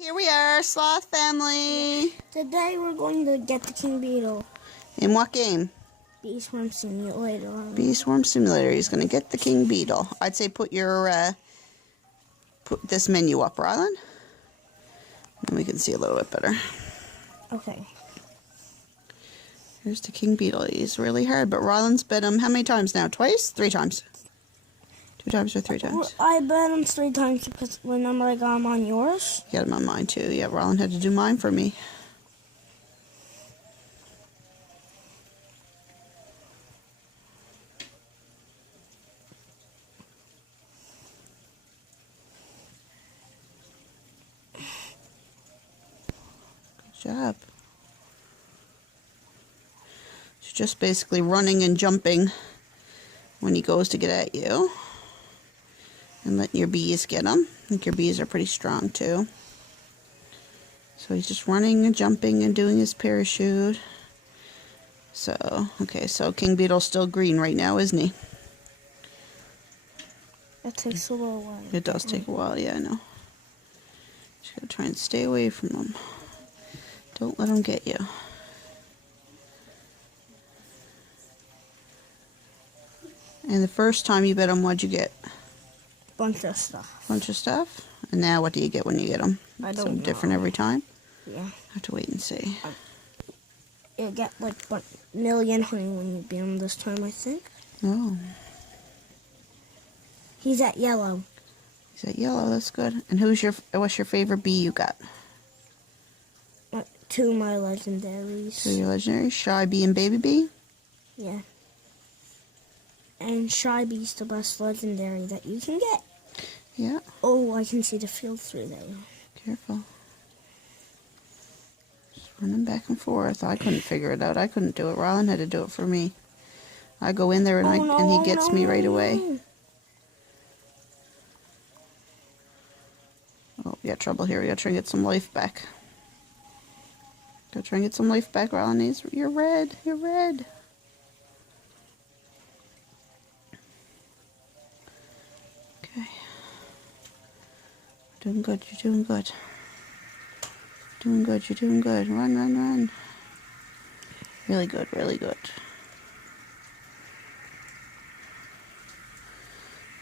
Here we are, Sloth Family. Today we're going to get the king beetle. In what game? Bee Swarm Simulator. Bee Swarm Simulator. He's going to get the king beetle. I'd say put this menu up, Rylan. And we can see a little bit better. Okay. Here's the king beetle. He's really hard, but Rylan's bet him how many times now? Twice? 3 times? 2 times or 3 times? I bet him 3 times because remember I got him on yours? You got him on mine too. Yeah, Rylan had to do mine for me. Good job. So just basically running and jumping when he goes to get at you. And letting your bees get him. I think your bees are pretty strong too. So he's just running and jumping and doing his parachute. So, okay, so King Beetle's still green right now, isn't he? It takes a little while. It does take a while, yeah, I know. Just gotta try and stay away from him. Don't let him get you. And the first time you bet him, what'd you get? Bunch of stuff. Bunch of stuff? And now what do you get when you get them? I don't know. Something different every time? Yeah. I have to wait and see. You'll get like 1,000,000 honey when you beat him this time, I think. Oh. He's at yellow. He's at yellow, that's good. And what's your favorite bee you got? 2 of my legendaries. 2 of your legendaries? Shy Bee and Baby Bee? Yeah. And Shy Bee's the best legendary that you can get. Yeah. Oh, I can see the field through there. Careful. Just running back and forth. I couldn't figure it out. I couldn't do it. Rylan had to do it for me. I go in there and, and he gets me right away. Oh, we got trouble here. We gotta try and get some life back. Gotta try and get some life back, Rylan. You're red. You're red. Okay. Doing good. You're doing good. Doing good. You're doing good. Run, run, run. Really good. Really good.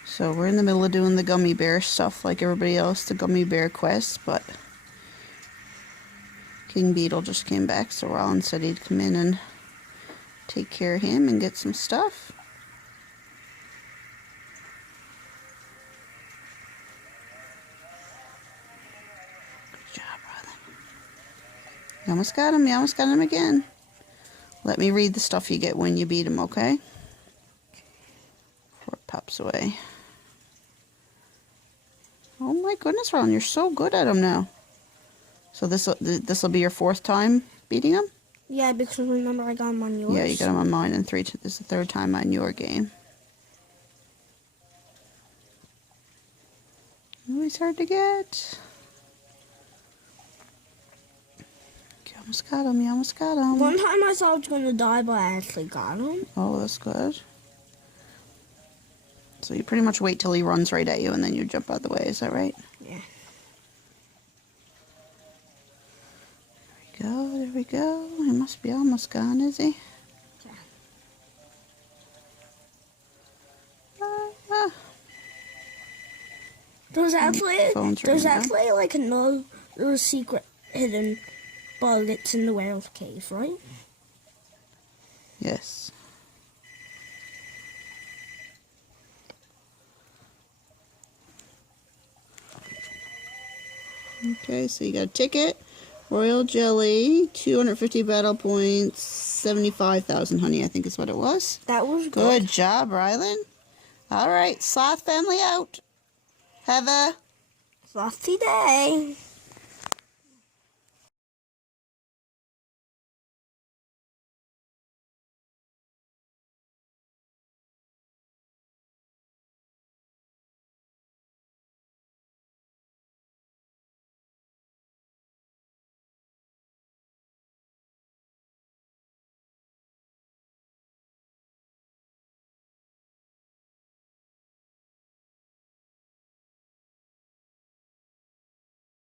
So we're in the middle of doing the gummy bear stuff like everybody else, the gummy bear quest, but King Beetle just came back, so Rylan said he'd come in and take care of him and get some stuff. Good job, Rylan. You almost got him. You almost got him again. Let me read the stuff you get when you beat him, okay? Before it pops away. Oh my goodness, Rylan, you're so good at him now. So this'll be your 4th time beating him? Yeah, because remember I got him on yours. Yeah, you got him on mine, and this is the 3rd time on your game. Oh, he's hard to get. You almost got him. You almost got him. One time I thought I was going to die, but I actually got him. Oh, that's good. So you pretty much wait till he runs right at you, and then you jump out of the way. Is that right? Yeah. There we go. There we go. He must be almost gone, is he? Yeah. There's actually like another secret hidden bug that's in the whale's cave, right? Yes. Okay, so you got a ticket, royal jelly, 250 battle points, 75,000 honey, I think is what it was. That was good. Good job, Rylan. All right, Sloth Family out. Have a frosty day.